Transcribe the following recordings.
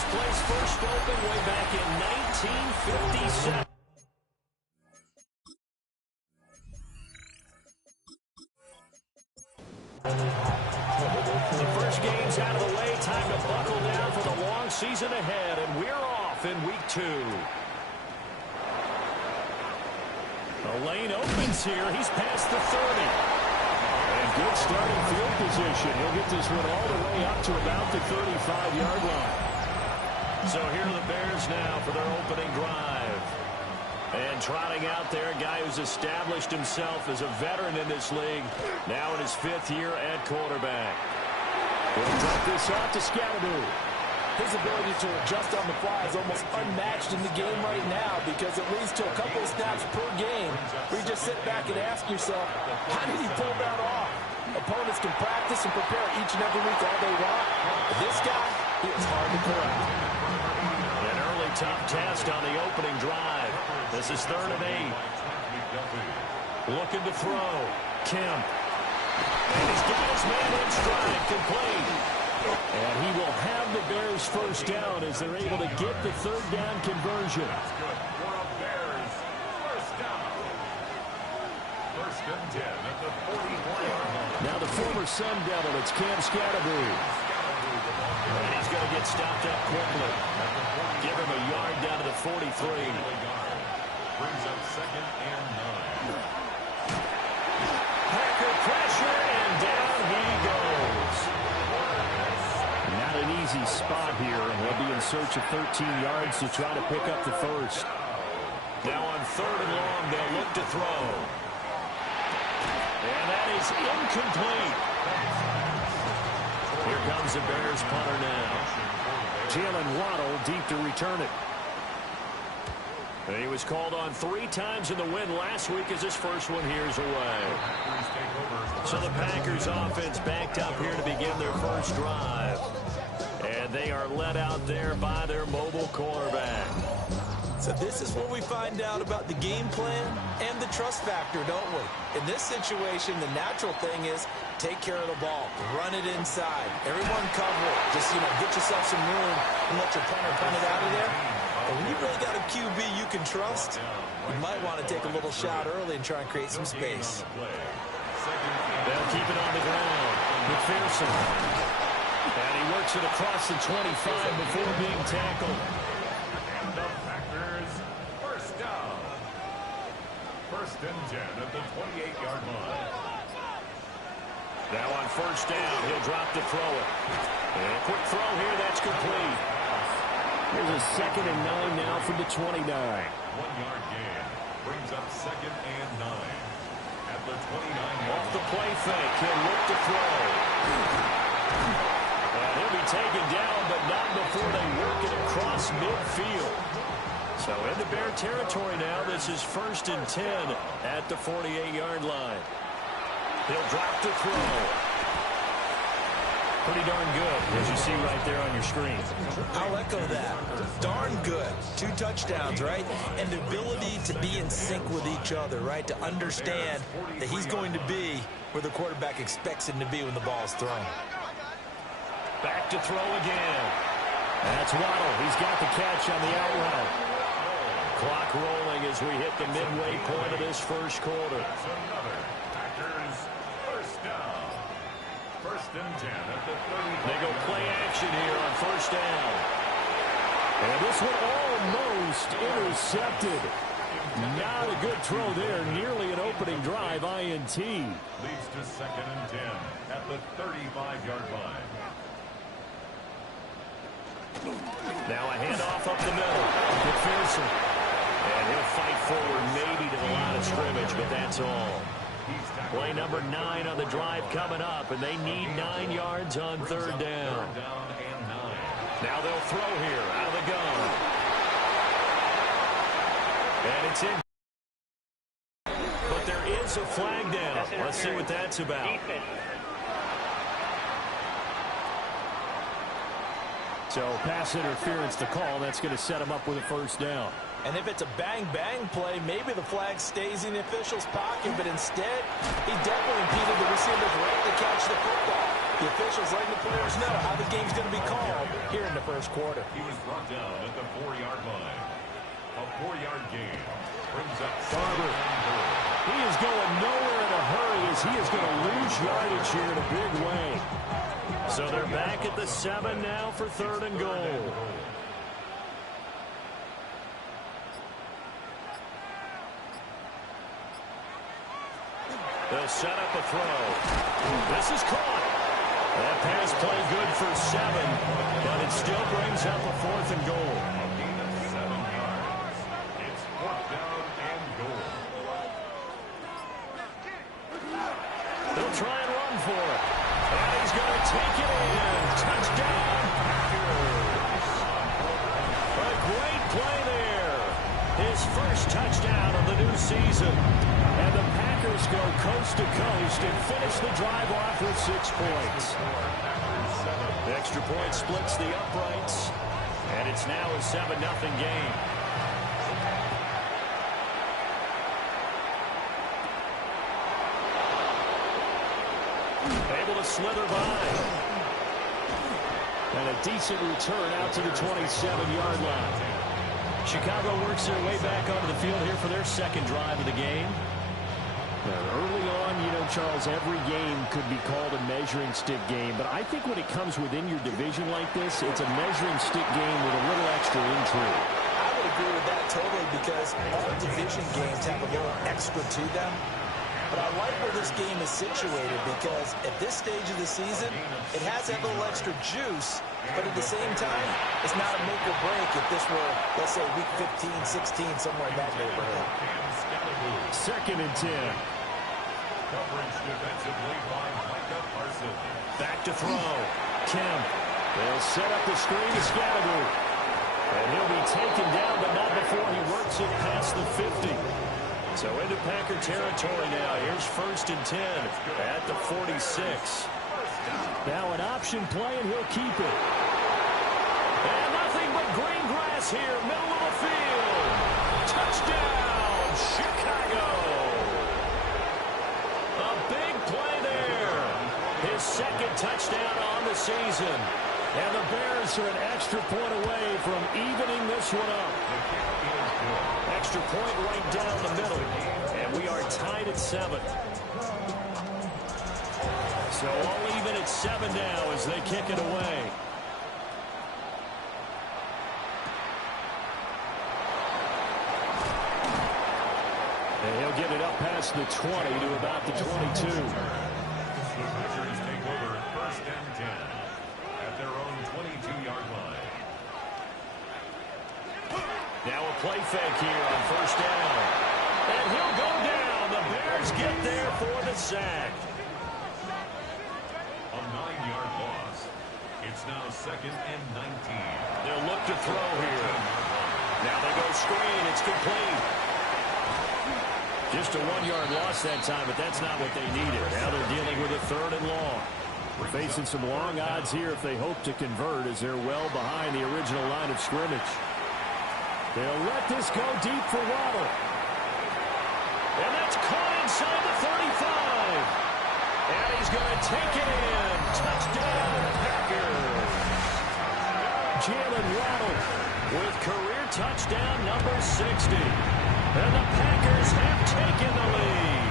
This place first opened way back in 1957. The first game's out of the way. Time to buckle down for the long season ahead, and we're off in week 2. The lane opens here. He's past the 30. And good starting field position. He'll get this one all the way up to about the 35-yard line. So here are the Bears now for their opening drive. And trotting out there, a guy who's established himself as a veteran in this league, now in his 5th year at quarterback. He'll drop this off to Scalaboo. His ability to adjust on the fly is almost unmatched in the game right now, because it leads to a couple of snaps per game where you just sit back and ask yourself, how did he pull that off? Opponents can practice and prepare each and every week all they want. But this guy, it's hard to correct. An early tough test on the opening drive. This is 3rd and 8. Looking to throw. Kemp. And he's got his man in stride, complete. And he will have the Bears first down as they're able to get the 3rd down conversion. First and 10 at the 41-yard line. Now the former Sun Devil, it's Cam Scalaboo. And he's going to get stopped up quickly. Give him a yard down to the 43. Brings up 2nd and 9. Packer pressure, and down he goes. Not an easy spot here, and he'll be in search of 13 yards to try to pick up the first. Now on 3rd and long, they'll look to throw. And that is incomplete. Here comes the Bears punter now. Jalen Waddle deep to return it. He was called on 3 times in the win last week as his first one here's away. So the Packers offense backed up here to begin their first drive. And they are led out there by their mobile quarterback. So this is where we find out about the game plan and the trust factor, don't we? In this situation, the natural thing is take care of the ball, run it inside. Everyone cover it. Just, get yourself some room and let your punter punt it out of there. But when you really got a QB you can trust, you might want to take a little shot early and try and create some space. They'll keep it on the ground. McPherson. And he works it across the 25 before being tackled. The Packers first down. First and 10 at the 28-yard line. Now on first down, he'll drop to throw it. And a quick throw here, that's complete. Here's a 2nd and 9 now from the 29. 1-yard gain. Brings up 2nd and 9. At the 29-yard Off the play fake, he'll look to throw. And he'll be taken down, but not before they work it across midfield. So into Bear territory now. This is 1st and 10 at the 48-yard line. He'll drop to throw. Pretty darn good, as you see right there on your screen. I'll echo that. Darn good. 2 touchdowns, right? And the ability to be in sync with each other, right? To understand that he's going to be where the quarterback expects him to be when the ball's thrown. Back to throw again. That's Waddle. He's got the catch on the out route. Clock rolling as we hit the midway point of this first quarter. Packers first down. First and 10 at the 30. They go play action here on first down. And this one almost intercepted. Not a good throw there. Nearly an opening drive, INT. Leads to 2nd and 10 at the 35-yard line. Now a handoff up the middle. McPherson. And he'll fight forward maybe to the line of scrimmage, but that's all. Play number 9 on the drive coming up, and they need 9 yards on 3rd down. Now they'll throw here out of the gun. And it's in. But there is a flag down. Let's see what that's about. So pass interference to call. That's going to set him up with a first down. And if it's a bang-bang play, maybe the flag stays in the official's pocket, but instead, he definitely impeded the receiver's right to catch the football. The officials letting the players know how the game's going to be called here in the first quarter. He was brought down at the 4-yard line. A 4-yard gain brings up Barber. He is going nowhere in a hurry as he is going to lose yardage here in a big way. So they're back at the 7 now for 3rd and goal. They'll set up a throw. This is caught. That pass play good for 7, but it still brings up a 4th and goal. a gain of 7 yards. It's 4th down and goal. They'll try and run for it. And he's going to take it in. Touchdown, Packers. A great play there. His first touchdown of the new season. And the Packers go coast to coast and finish the drive off with 6 points. The extra point splits the uprights. And it's now a 7-0 game. Able to slither by. And a decent return out to the 27-yard line. Chicago works their way back onto the field here for their second drive of the game. Early on, you know, Charles, every game could be called a measuring stick game. But I think when it comes within your division like this, it's a measuring stick game with a little extra intrigue. I would agree with that totally because all division games have a little extra to them. But I like where this game is situated because at this stage of the season, it has that little extra juice. But at the same time, it's not a make or break if this were, let's say, week 15, 16, somewhere in that neighborhood. 2nd and 10. Coverage defensively by Micah Parsons. Back to throw. Kemp. They'll set up the screen to Scattergood. And he'll be taken down, but not before he works it past the 50. So into Packer territory now. Here's 1st and 10 at the 46. Now an option play, and he'll keep it. And nothing but green grass here, middle of the field. Touchdown, Chicago. A big play there. His 2nd touchdown on the season. And the Bears are an extra point away from evening this one up. Extra point right down the middle. And we are tied at 7. So all even at 7 now as they kick it away. And he'll get it up past the 20 to about the 22. The Packers take over 1st and 10 at their own 22-yard line. Now a play fake here on 1st down. And he'll go down. The Bears get there for the sack. A 9-yard loss. It's now 2nd and 19. They'll look to throw here. Now they go screen. It's complete. Just a 1-yard loss that time, but that's not what they needed. Now they're dealing with a 3rd and long. We're facing some long odds here if they hope to convert as they're well behind the original line of scrimmage. They'll let this go deep for Waddle. And that's caught inside the 35. And he's going to take it in. Touchdown, Packers. Jalen Waddle with career touchdown number 60. And the Packers have taken the lead.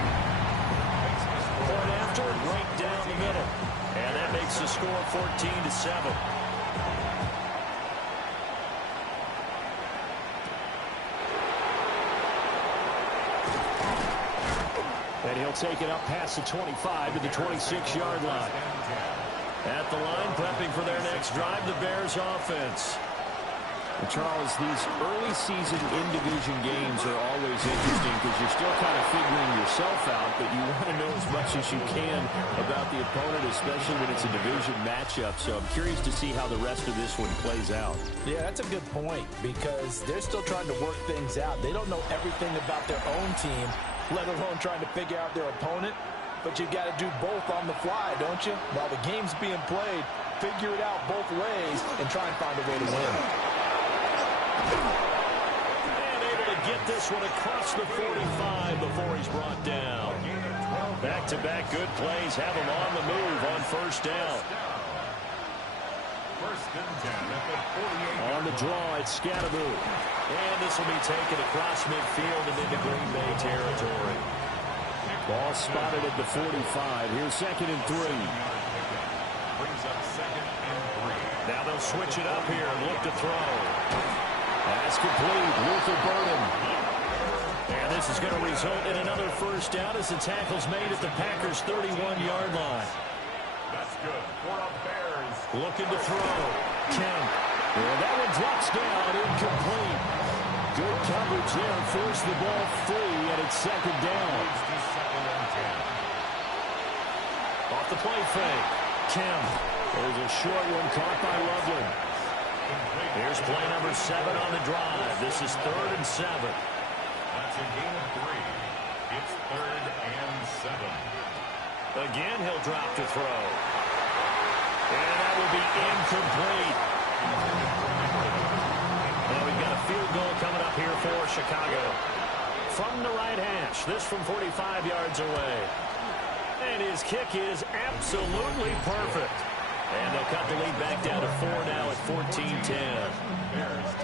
Point after, right down the middle. And that makes the score 14-7. And he'll take it up past the 25 to the 26-yard line. At the line, prepping for their next drive, the Bears offense. And Charles, these early season in-division games are always interesting because you're still kind of figuring yourself out, but you want to know as much as you can about the opponent, especially when it's a division matchup. So I'm curious to see how the rest of this one plays out. Yeah, that's a good point because they're still trying to work things out. They don't know everything about their own team, let alone trying to figure out their opponent. But you got to do both on the fly, don't you? While the game's being played, figure it out both ways and try and find a way to win. And able to get this one across the 45 before he's brought down. Back-to-back good plays have him on the move on first down. First and 10 at the 48. On the draw, it's Scatteroo. And this will be taken across midfield and into Green Bay territory. Ball spotted at the 45. Here's second and 3. Brings up second and 3. Now they'll switch it up here and look to throw. Pass complete. Luther Burden. And this is going to result in another first down as the tackle's made at the Packers' 31-yard line. That's good for a Bears. Looking to throw. Kemp. And that one drops down, incomplete. Good coverage there. Forced the ball free, and it's second down. Second and 10. Off the play fake. Kemp. There's a short one caught by Loveland. Here's play number 7 on the drive. This is 3rd and 7. That's a gain of 3. It's 3rd and 7. Again, he'll drop to throw. And that will be incomplete. Well, we've got a field goal coming up here for Chicago. From the right hash, this from 45 yards away. And his kick is absolutely perfect. And they'll cut the lead back down to 4 now at 14-10.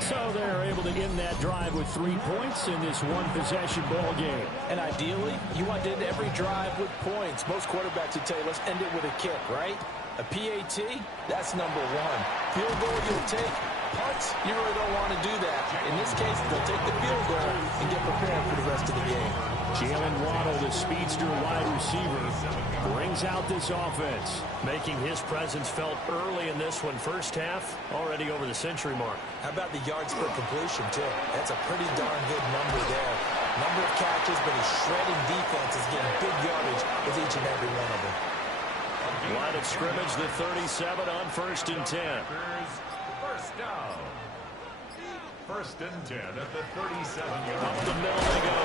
So they're able to end that drive with 3 points in this one-possession ball game. And ideally, you want to end every drive with points. Most quarterbacks would tell you, let's end it with a kick, right? A PAT, that's number 1. Field goal you'll take. Punts, you really don't want to do that. In this case, they'll take the field goal and get prepared for the rest of the game. Jalen Waddle, the speedster wide receiver, brings out this offense, making his presence felt early in this one. First half, already over the century mark. How about the yards per completion, too? That's a pretty darn good number there. Number of catches, but his shredding defense is getting big yardage with each and every one of them. Line of scrimmage, the 37 on 1st and 10. First down. First and 10 at the 37-yard line. Up the middle they go.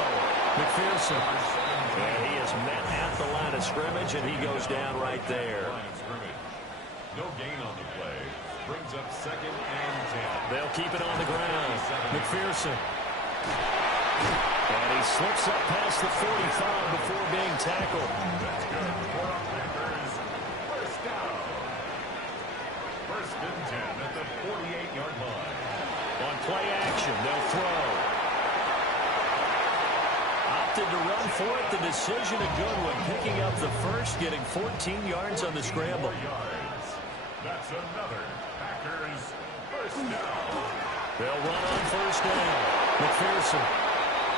McPherson. And he is met at the line of scrimmage, and he goes down right there. Line of scrimmage. No gain on the play. Brings up second and 10. They'll keep it on the ground. McPherson. And he slips up past the 45 before being tackled. That's good for a Packers. First down. First and 10 at the 48-yard line. On play action, they'll throw. Opted to run for it. The decision a good one. Picking up the first, getting 14 yards on the scramble. Yards. That's another Packers first down. They'll run on first down. McPherson.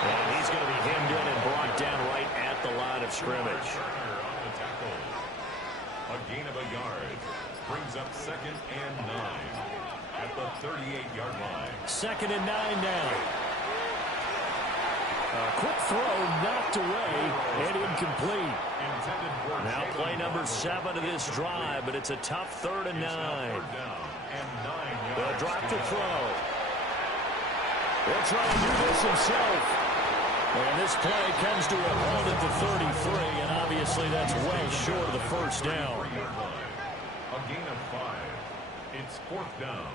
And he's going to be hemmed in and brought down right at the line of scrimmage. Turner on the tackle. A gain of a yard. Brings up second and 9 at the 38-yard line. Second and 9 now. A quick throw knocked away and incomplete. Intended for Now play number 7 of this drive, but it's a tough 3rd and 9. third down and 9 They'll yards. drop to throw. They'll try to do this himself. And this play comes to a halt at the 33, and obviously that's well short of the first down. 3-yard line. A gain of 5. It's 4th down.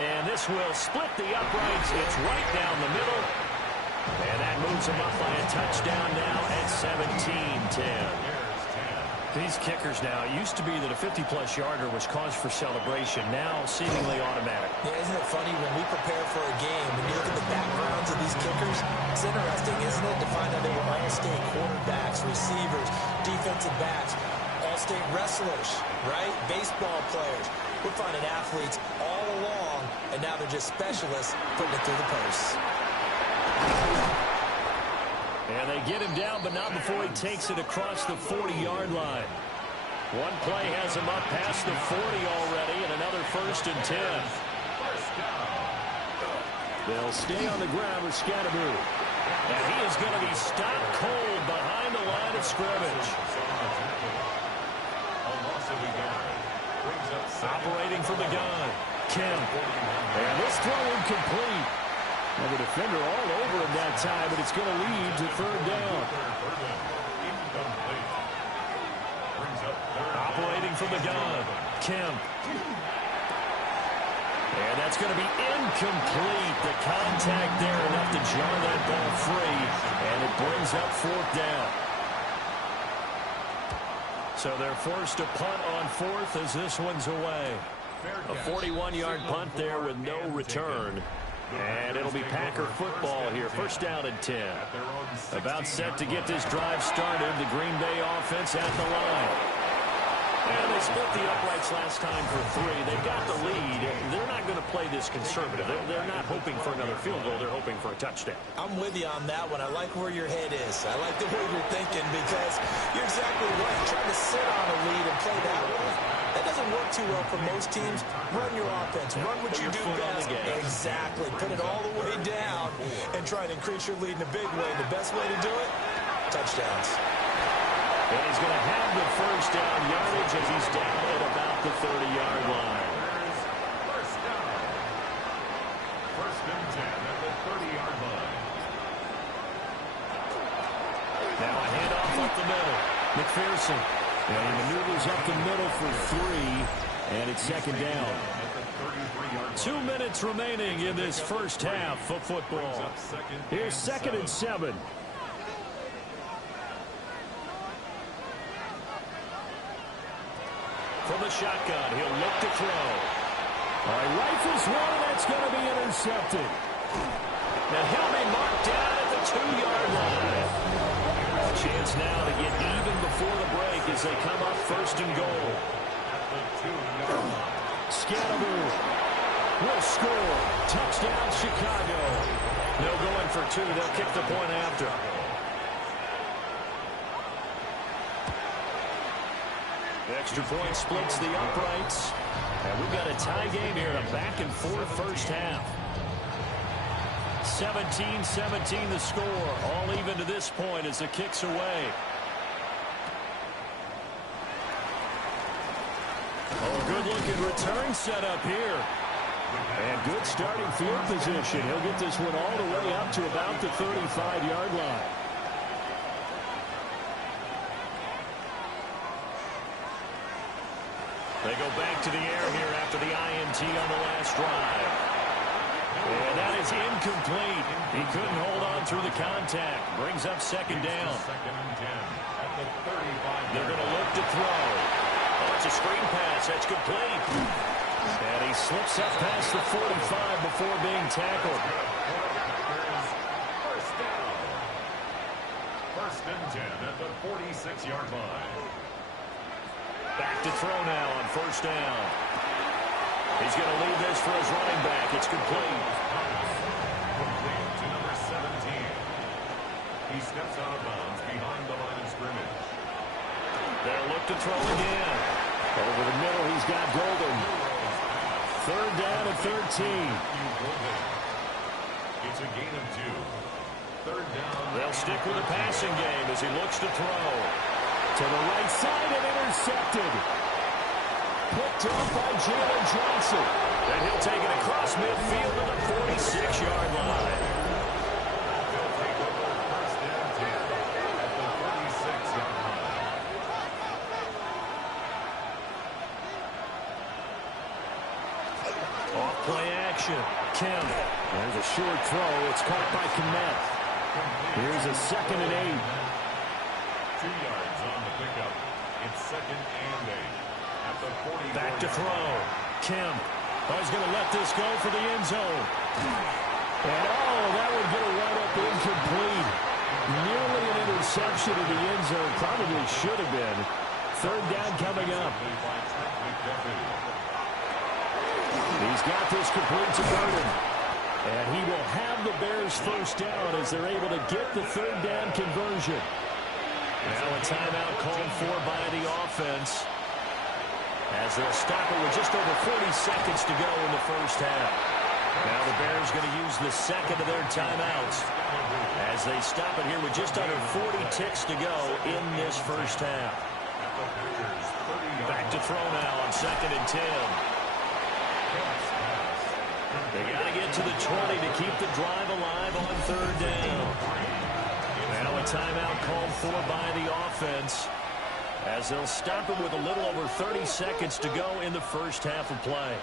And this will split the uprights. It's right down the middle. And that moves him up by a touchdown now at 17-10. These kickers now, it used to be that a 50-plus yarder was cause for celebration. Now seemingly automatic. Yeah, isn't it funny when we prepare for a game, when you look at the backgrounds of these kickers, it's interesting, isn't it, to find out they were all-state quarterbacks, receivers, defensive backs, all-state wrestlers, right? Baseball players. We're finding athletes all along, and now they're just specialists putting it through the posts. And they get him down, but not before he takes it across the 40-yard line. One play has him up past the 40 already, and another 1st and 10. They'll stay on the ground with Scatteroo. And he is going to be stopped cold behind the line of scrimmage. Operating from the gun. Kemp. And this throw incomplete. Well, the defender all over him that time, but it's going to lead to 3rd down. Operating from the gun. Kemp. And that's going to be incomplete. The contact there enough to jar that ball free, and it brings up fourth down. So they're forced to punt on fourth as this one's away. A 41-yard punt there with no return. And it'll be Packer football here. First down and 10. About set to get this drive started. The Green Bay offense at the line. And they split the uprights last time for 3. They've got the lead. They're not going to play this conservative. They're not hoping for another field goal. They're hoping for a touchdown. I'm with you on that one. I like where your head is. I like the way you're thinking because you're exactly right. Trying to sit on a lead and play that way, that doesn't work too well for most teams. Run your offense. Run what you do best. Exactly. Put it all the way down and try to increase your lead in a big way. The best way to do it, touchdowns. And he's going to have the first down yardage as he's down at about the 30-yard line. First down. First and 10 at the 30-yard line. Now a handoff up the middle. McPherson. And he maneuvers up the middle for 3. And it's second down. 2 minutes remaining in this first half of football. Here's second and 7. From the shotgun, he'll look to throw. All right, rifles one, and that's going to be intercepted. Now he'll be marked down at the 2-yard line. A chance now to get even before the break as they come up first and goal. Scalaboo will score. Touchdown, Chicago. No going for 2. They'll kick the point after. Extra point splits the uprights. And we've got a tie game here in a back-and-forth first half. 17-17 the score. All even to this point as the kick's away. Oh, good-looking return set up here. And good starting field position. He'll get this one all the way up to about the 35-yard line. They go back to the air here after the INT on the last drive. And that is incomplete. He couldn't hold on through the contact. Brings up second down. Second and 10 at the 35. They're going to look to throw. Oh, it's a screen pass. That's complete. And he slips up past the 45 before being tackled. First down. First and 10 at the 46-yard line. Back to throw now on first down. He's going to leave this for his running back. It's complete. Complete to number 17. He steps out of bounds behind the line of scrimmage. They'll look to throw again. Over the middle, he's got Golden. Third down and 13. It's a gain of 2. Third down. They'll stick with the passing game as he looks to throw. To the right side and intercepted. Picked up by Jalen Johnson. And he'll take it across midfield to the 46-yard line. They'll take over first and 10 at the 46-yard line. Off play action. Kemp. There's a short throw. It's caught by Kmet. Here's a second and 8. 2 yards on the pickup. It's second and 8 at the 40. Back to throw. Kemp. Oh, he's going to let this go for the end zone. And that would get a right-up incomplete. Nearly an interception in the end zone. Probably should have been. Third down coming up. He's got this complete to Burden. And he will have the Bears first down as they're able to get the third down conversion. Now a timeout called for by the offense as they'll stop it with just over 40 seconds to go in the first half. Now the Bears going to use the second of their timeouts as they stop it here with just under 40 ticks to go in this first half. Back to throw now on second and 10. They got to get to the 20 to keep the drive alive on third down. Now a timeout called for by the offense as they'll stop it with a little over 30 seconds to go in the first half of play.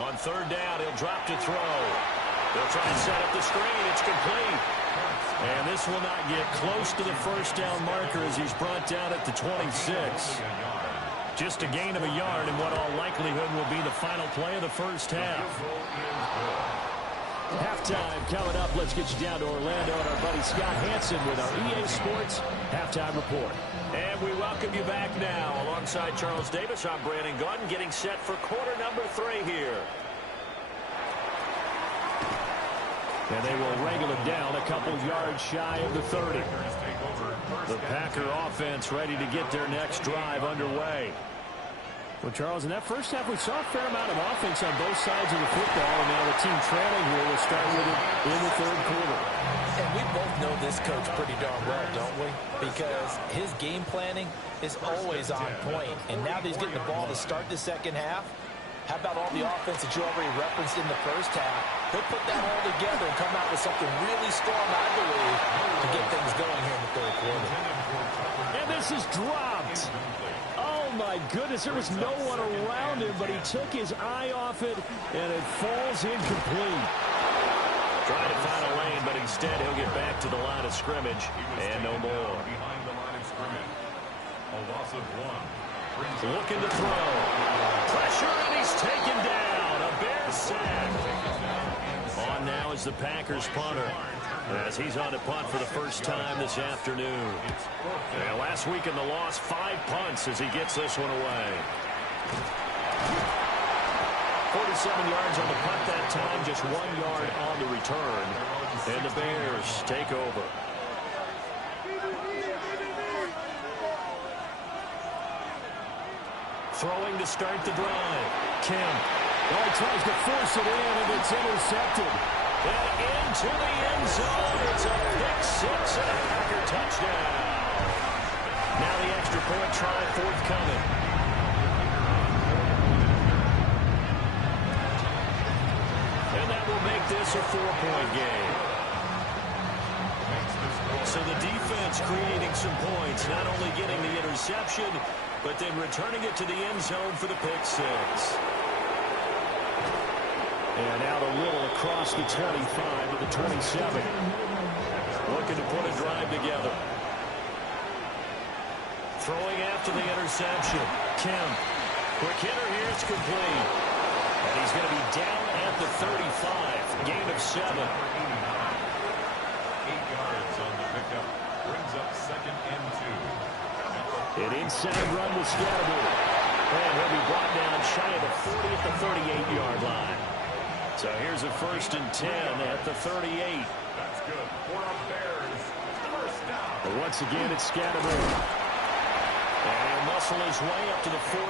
On third down, he'll drop to throw. They'll try and set up the screen. It's complete. And this will not get close to the first down marker as he's brought down at the 26. Just a gain of a yard in what all likelihood will be the final play of the first half. Halftime coming up. Let's get you down to Orlando and our buddy Scott Hanson with our EA Sports Halftime Report. And we welcome you back now. Alongside Charles Davis, I'm Brandon Gaudin getting set for quarter number 3 here. And they will wrangle it down a couple yards shy of the 30. The Packer offense ready to get their next drive underway. Well, Charles, in that first half, we saw a fair amount of offense on both sides of the football, and now the team trailing here will start with it in the third quarter. And we both know this coach pretty darn well, don't we? Because his game planning is always on point. And now that he's getting the ball to start the second half, how about all the offense that you already referenced in the first half? He'll put that all together and come out with something really strong, I believe, to get things going here in the third quarter. And this is dropped. Oh, my goodness. There was no one around him, but he took his eye off it, and it falls incomplete. Trying to find a lane, but instead he'll get back to the line of scrimmage, and no more. Behind the line of scrimmage. A loss of 1. Looking to throw. Pressure, and he's taken down. A Bears sack. On now is the Packers punter, as he's on to punt for the first time this afternoon. And last week in the loss, 5 punts as he gets this one away. 47 yards on the punt that time, just 1 yard on the return. And the Bears take over. Throwing to start the drive. Kemp. Oh, he tries to force it in, and it's intercepted. And into the end zone. It's a pick 6 and a Packer touchdown. Now the extra point try forthcoming. And that will make this a 4-point game. So the defense creating some points, not only getting the interception, but then returning it to the end zone for the pick 6. And out a little across the 25 to the 27. Looking to put a drive together. Throwing after the interception. Kemp. Quick hitter here, it's complete. And he's going to be down at the 35. Gain of 7. 8 yards on the pickup. Brings up 2nd and 2. An inside run with Scatterbury. And he'll be brought down shy of the 40 at the 38-yard line. So here's a 1st and 10 at the 38. That's good for our Bears. First down. But once again, it's Scatterbury. And he'll muscle his way up to the 43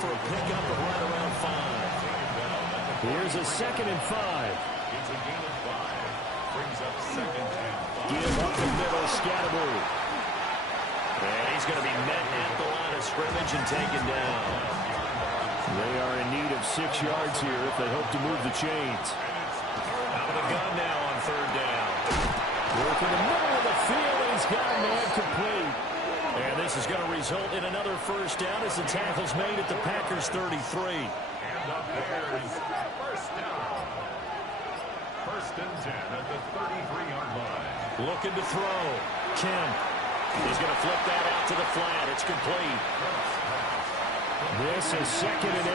for a pickup of right around 5. Here's a 2nd and 5. It's a gain of 5. Brings up 2nd and 5. Give up the middle, Scatterbury. And he's going to be met at the line of scrimmage and taken down. They are in need of 6 yards here if they hope to move the chains. Out of the gun now on 3rd down. Work in the middle of the field, and he's got a man complete. And this is going to result in another 1st down as the tackle's made at the Packers' 33. And the Bears, 1st down. 1st and 10 at the 33-yard line. Looking to throw. Kemp. He's going to flip that out to the flat. It's complete. This is 2nd and 8.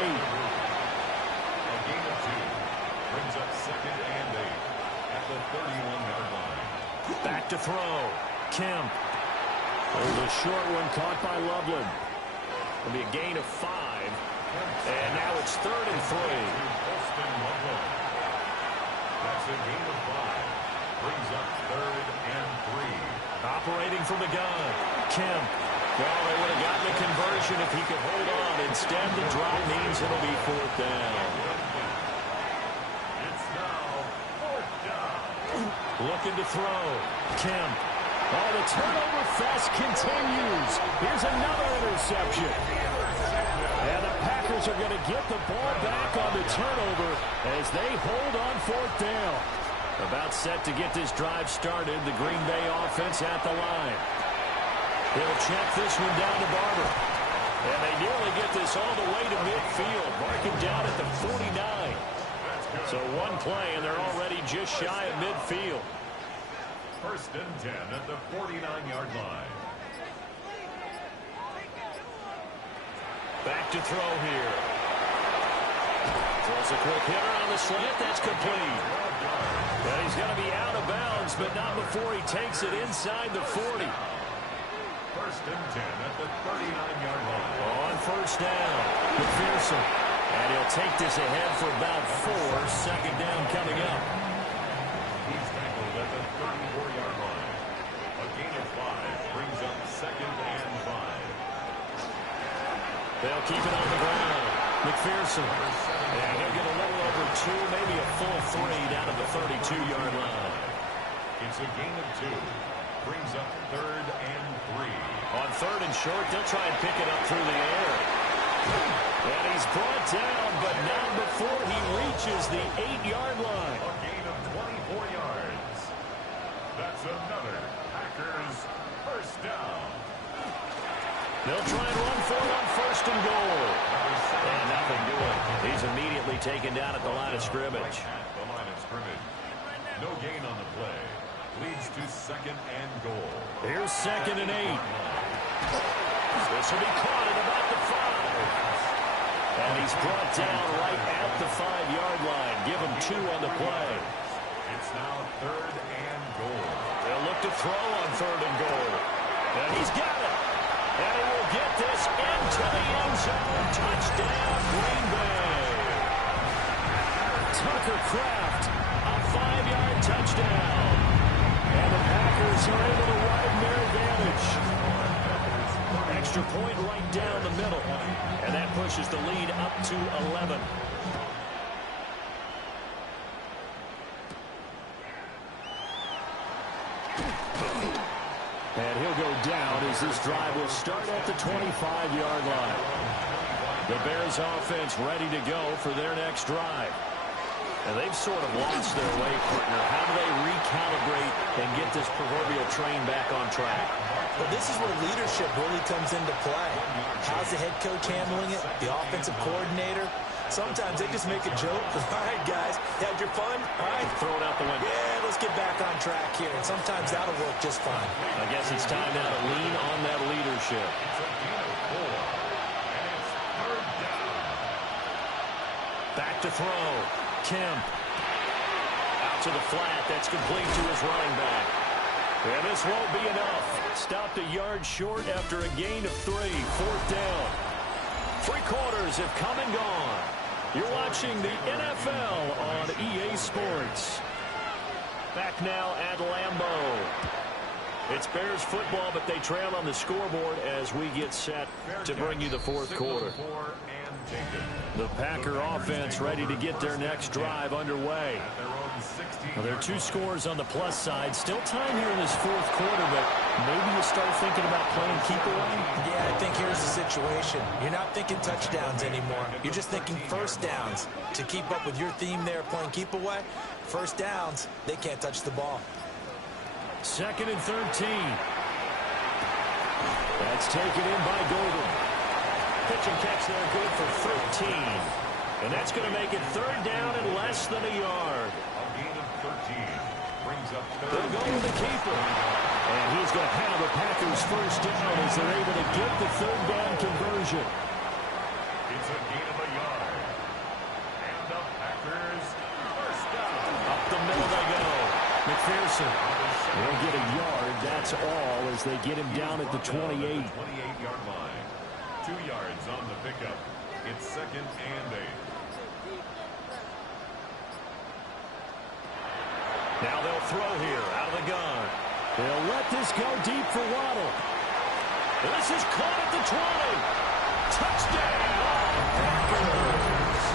A gain of 2. Brings up 2nd and 8 at the 31-yard line. Back to throw. Kemp. There's a short one caught by Loveland. It'll be a gain of 5. And now it's 3rd and 3. Austin Loveland. That's a gain of 5. Brings up 3rd and 3. Operating from the gun. Kemp. Well, they would have gotten a conversion if he could hold on. Instead, the drop means it'll be 4th down. It's now 4th down. Looking to throw. Kemp. Oh, the turnover fest continues. Here's another interception. And the Packers are going to get the ball back on the turnover as they hold on 4th down. About set to get this drive started, the Green Bay offense at the line. He'll check this one down to Barber. And they nearly get this all the way to midfield. Marking down at the 49. So one play, and they're already just shy of midfield. 1st and 10 at the 49-yard line. Back to throw here. Throws a quick hitter on the slant. That's complete. And he's going to be out of bounds, but not before he takes it inside the 40. 1st and 10 at the 39-yard line. On 1st down, McPherson. And he'll take this ahead for about 4. 2nd down coming up. He's tackled at the 34-yard line. A gain of 5 brings up 2nd and 5. They'll keep it on the ground. McPherson. And he'll get a little over 2, maybe a full 3 down at the 32-yard line. It's a gain of 2. Brings up 3rd and 3. On 3rd and short, they'll try and pick it up through the air. And he's brought down, but not before he reaches the 8-yard line. A gain of 24 yards. That's another Packers 1st down. They'll try and run for it on 1st and goal. And nothing doing. He's immediately taken down at the line of scrimmage. At the line of scrimmage. No gain on the play. Leads to 2nd and goal. Here's 2nd and 8. This will be caught at about the 5. And he's brought down right at the 5-yard line. Give him 2 on the play. It's now 3rd and goal. They'll look to throw on 3rd and goal. And he's got it. And he will get this into the end zone. Touchdown, Green Bay. Tucker Kraft, a 5-yard touchdown. And the Packers are able to widen their advantage. Extra point right down the middle. And that pushes the lead up to 11. And he'll go down as this drive will start at the 25-yard line. The Bears offense ready to go for their next drive. And they've sort of lost their way, partner. How do they recalibrate and get this proverbial train back on track? Well, this is where leadership really comes into play. How's the head coach handling it? The offensive coordinator? Sometimes they just make a joke. All right, guys, had your fun? All right. Throw it out the window. Yeah, let's get back on track here. And sometimes that'll work just fine. I guess it's time now to lean on that leadership. It's a gain of 4. And it's 3rd down. Back to throw. Kim. Out to the flat. That's complete to his running back. And this won't be enough. Stopped a yard short after a gain of 3. 4th down. 3 quarters have come and gone. You're watching the NFL on EA Sports. Back now at Lambeau. It's Bears football, but they trail on the scoreboard as we get set to bring you the 4th quarter. The Packer offense ready to get their next drive underway. Well, there are 2 scores on the plus side. Still time here in this 4th quarter, but maybe you start thinking about playing keep away? Yeah, I think here's the situation. You're not thinking touchdowns anymore. You're just thinking 1st downs. To keep up with your theme there, playing keep away, 1st downs, they can't touch the ball. 2nd and 13. That's taken in by Golden. Pitch and catch there, good for 13. And that's going to make it 3rd down and less than a yard. A gain of 13 brings up 3rd. They'll go with the keeper. And he's going to have the Packers 1st down as they're able to get the 3rd down conversion. It's a gain of a yard. And the Packers 1st down. Up the middle they go. McPherson will get a yard. That's all as they get him down at the 28. 28-yard line. 2 yards on the pickup. It's 2nd and 8. Now they'll throw here out of the gun. They'll let this go deep for Waddle. This is caught at the 20. Touchdown, Packers.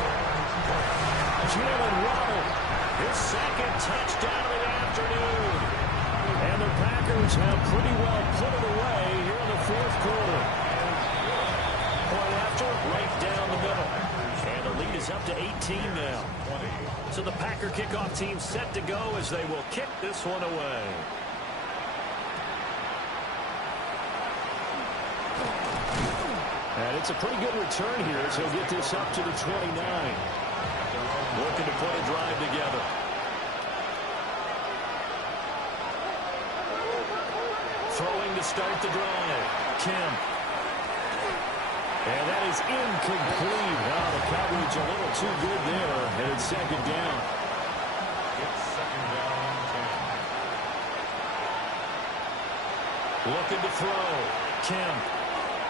Jalen Waddle, his 2nd touchdown of the afternoon. And the Packers have pretty well put it away here in the 4th quarter. Point after, right down the middle. And the lead is up to 18 now. So the Packer kickoff team set to go as they will kick this one away. And it's a pretty good return here as he'll get this up to the 29. Looking to put a drive together. Throwing to start the drive. Kemp. And that is incomplete. Now the coverage a little too good there. And it's second down. It's second down and 10. Looking to throw. Kemp.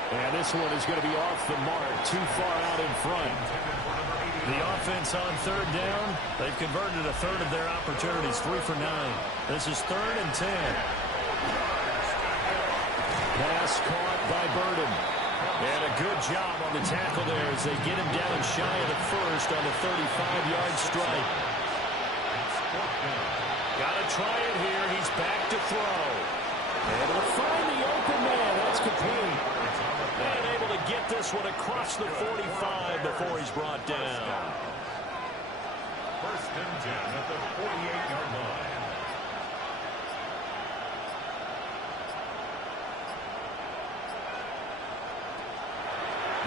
And this one is going to be off the mark. Too far out in front. The offense on third down. They've converted a third of their opportunities. 3 for 9. This is 3rd and 10. Pass caught by Burden. And a good job on the tackle there as they get him down shy of the first on the 35-yard strike. Got to try it here. He's back to throw. And he'll find the open man. That's complete. And able to get this one across the 45 before he's brought down. First and 10 at the 48-yard line.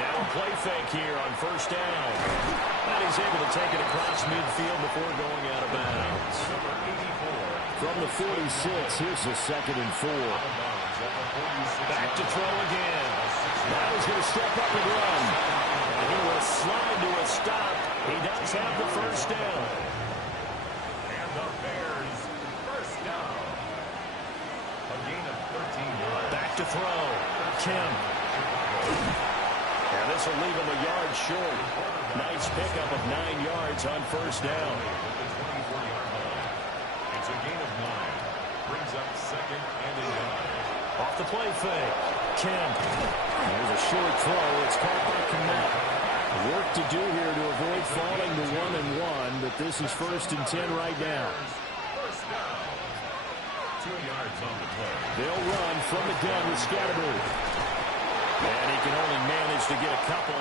Now a play fake here on first down. And he's able to take it across midfield before going out of bounds. From the 46, here's the 2nd and 4. Back to throw again. Now he's going to step up and run. And he will slide to a stop. He does have the first down. And the Bears first down. A gain of 13 yards. Back to throw. Kemp. And this will leave him a yard short. Nice pickup of 9 yards on first down. It's a gain of 9. Brings up 2nd and 8. Off the play fake. Kemp. There's a short throw. It's caught by Kmet. Work to do here to avoid falling to 1-1, but this is 1st and 10 right now. First down. 2 yards on the play. They'll run from the gun with Scatterbury. And he can only manage to get a couple.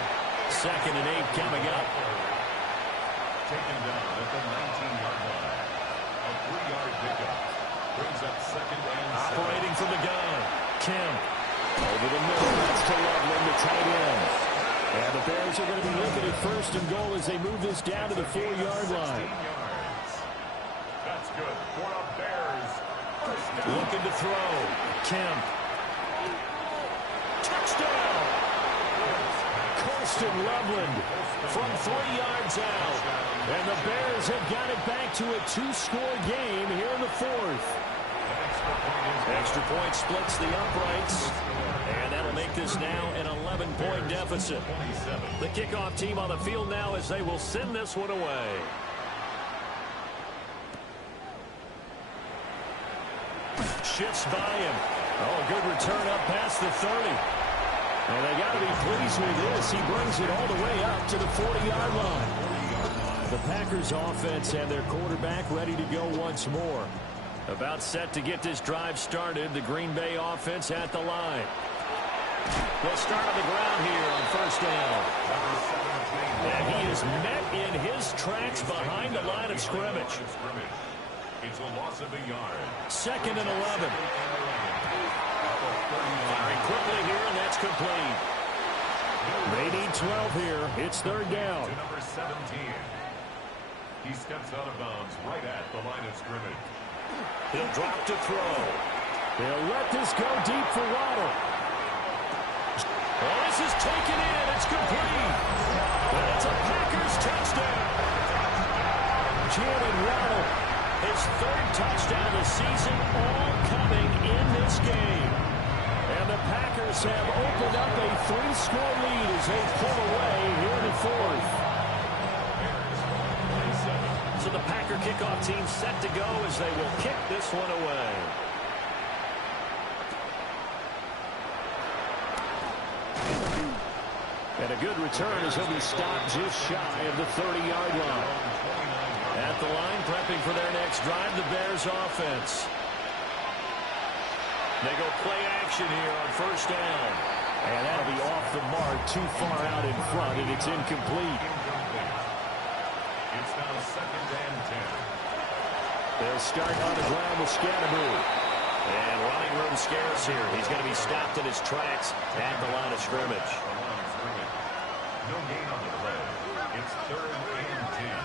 2nd and 8 coming up. Taken down at the 19-yard line. A 3-yard pickup. Brings up 2nd and 7. Operating from the gun. Kemp. Over the middle. That's to Loveland, the tight end. And the Bears are going to be limited 1st and goal as they move this down to the 4-yard line. That's good for the Bears. First down. Looking to throw. Kemp. Touchdown! Colston Loveland from 3 yards out. And the Bears have got it back to a 2-score game here in the 4th. Extra point splits the uprights. And that'll make this now an 11-point deficit. The kickoff team on the field now as they will send this one away. Shifts by him. Oh, a good return up past the 30. And they got to be pleased with this. He brings it all the way up to the 40-yard line. The Packers offense and their quarterback ready to go once more. About set to get this drive started. The Green Bay offense at the line. They'll start on the ground here on first down. And he is met in his tracks behind the line of scrimmage. It's a loss of a yard. 2nd and 11. Firing quickly here, and that's complete. They need 12 here. It's 3rd down. To number 17. He steps out of bounds right at the line of scrimmage. He'll drop to throw. They'll let this go deep for Waddle. Oh, this is taken in. It's complete. And it's a Packers touchdown. Jalen Waddle, his 3rd touchdown of the season, all coming in this game. And the Packers have opened up a 3-score lead as they pull away here in the 4th. So the Packer kickoff team set to go as they will kick this one away. And a good return as he'll be stopped just shy of the 30-yard line. At the line, prepping for their next drive, the Bears offense. They go play action here on first down. And that'll be off the mark, too far out in front, and it's incomplete. It's now 2nd and 10. They'll start on the ground with Scatterbury. And running room scarce here. He's going to be stopped in his tracks at the line of scrimmage. No gain on the play. It's 3rd and 10.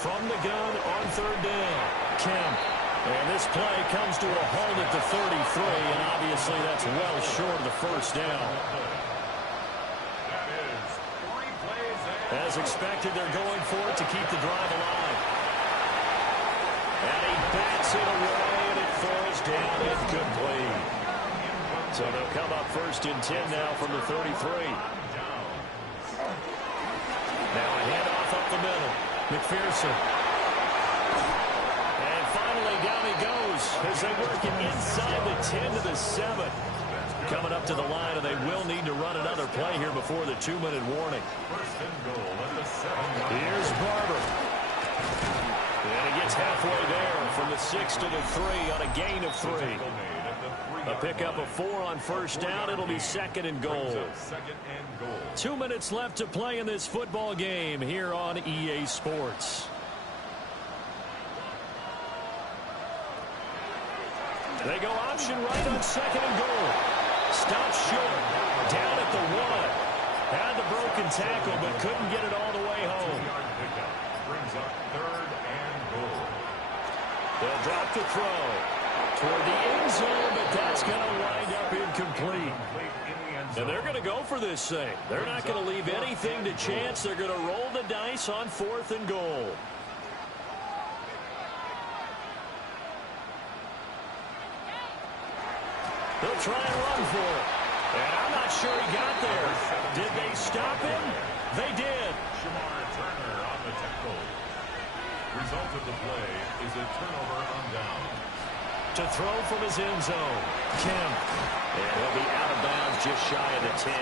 From the gun on 3rd down, Kemp. And this play comes to a halt at the 33, and obviously that's well short of the first down. That is 3 plays. As expected, they're going for it to keep the drive alive. And he bats it away, and it falls down incomplete. So they'll come up 1st and 10 now from the 33. Now a handoff up the middle. McPherson. And finally down he goes as they work it inside the 10 to the 7. Coming up to the line, and they will need to run another play here before the 2-minute warning. 1st and goal at the 7. Here's Barber. And he gets halfway there from the 6 to the 3 on a gain of 3. A pickup of 4 on 1st down. It'll be 2nd and goal. 2nd and goal. 2 minutes left to play in this football game here on EA Sports. They go option right on 2nd and goal. Stops short. Down at the 1. Had the broken tackle, but couldn't get it all the way home. 2-yard pickup brings up 3rd and goal. They'll drop the throw toward the end zone, but that's going to wind up incomplete. And they're going to go for this thing. They're not going to leave anything to chance. They're going to roll the dice on 4th and goal. They'll try and run for it. And I'm not sure he got there. Did they stop him? They did. Shamar Turner on the tackle. Result of the play is a turnover on down. To throw from his end zone, Kemp. And he'll be out of bounds just shy of the 10.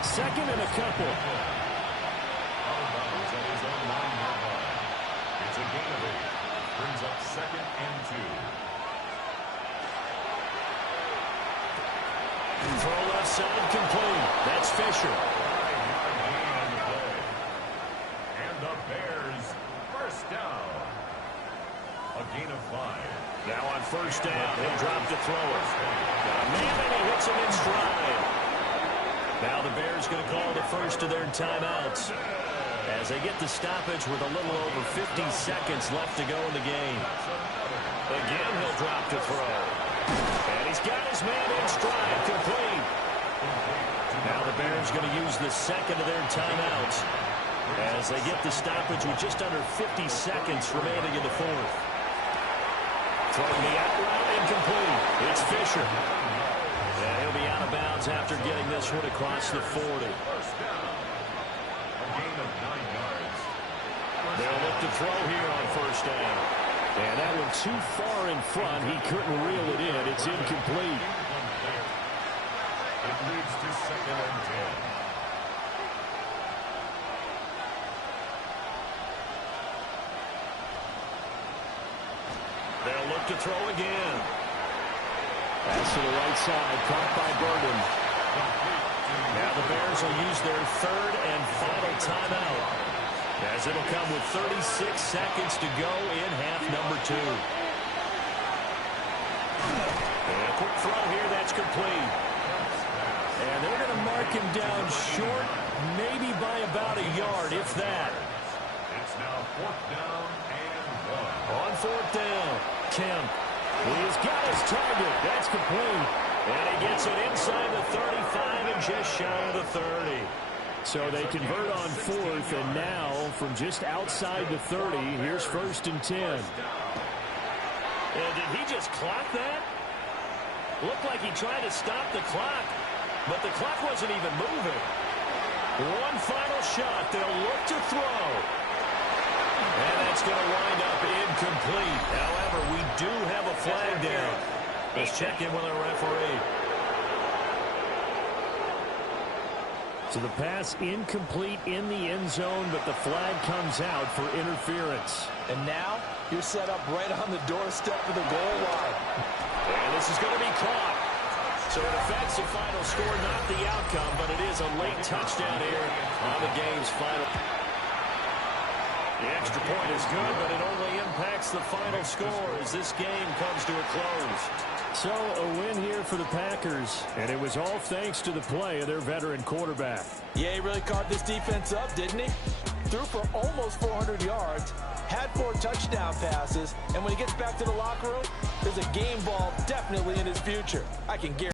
2nd and a couple. Out of bounds at his own 9-yard line. It's a gain of 8. Brings up 2nd and 2. Throw left side complete. That's Fisher. 5-yard gain on the play. And the Bears 1st down. A gain of 5. Now on 1st down, he'll drop to throw it. Got a man and he hits him in stride. Now the Bears going to call the first of their timeouts as they get the stoppage with a little over 50 seconds left to go in the game. Again, he'll drop to throw. And he's got his man in stride, complete. Now the Bears going to use the 2nd of their timeouts as they get the stoppage with just under 50 seconds remaining in the 4th. Throwing the out route, incomplete. It's Fisher. And he'll be out of bounds after getting this one across the 40. 1st down. A gain of 9 yards. They'll look to throw here on 1st down. And that one too far in front. He couldn't reel it in. It's incomplete. It leads to 2nd and 10. They'll look to throw again. Pass to the right side, caught by Burden. Now the Bears will use their 3rd and final timeout, as it'll come with 36 seconds to go in half number 2. And a quick throw here, that's complete. And they're going to mark him down short, maybe by about a yard, if that. It's now 4th down and 1. On 4th down, Kemp. He's got his target. That's complete. And he gets it inside the 35 and just shy of the 30. So they convert on 4th, and now from just outside the 30, here's 1st and 10. And did he just clock that? Looked like he tried to stop the clock, but the clock wasn't even moving. One final shot. They'll look to throw. And that's going to wind up incomplete. However, we do have a flag down. Let's check in with our referee. So the pass incomplete in the end zone, but the flag comes out for interference. And now you're set up right on the doorstep of the goal line. And this is going to be caught. So it affects the final score, not the outcome, but it is a late touchdown here on the game's final. The extra point is good, but it only impacts the final score as this game comes to a close. So a win here for the Packers, and it was all thanks to the play of their veteran quarterback. Yeah, he really caught this defense up, didn't he? Threw for almost 400 yards, had 4 touchdown passes, and when he gets back to the locker room, there's a game ball definitely in his future. I can guarantee.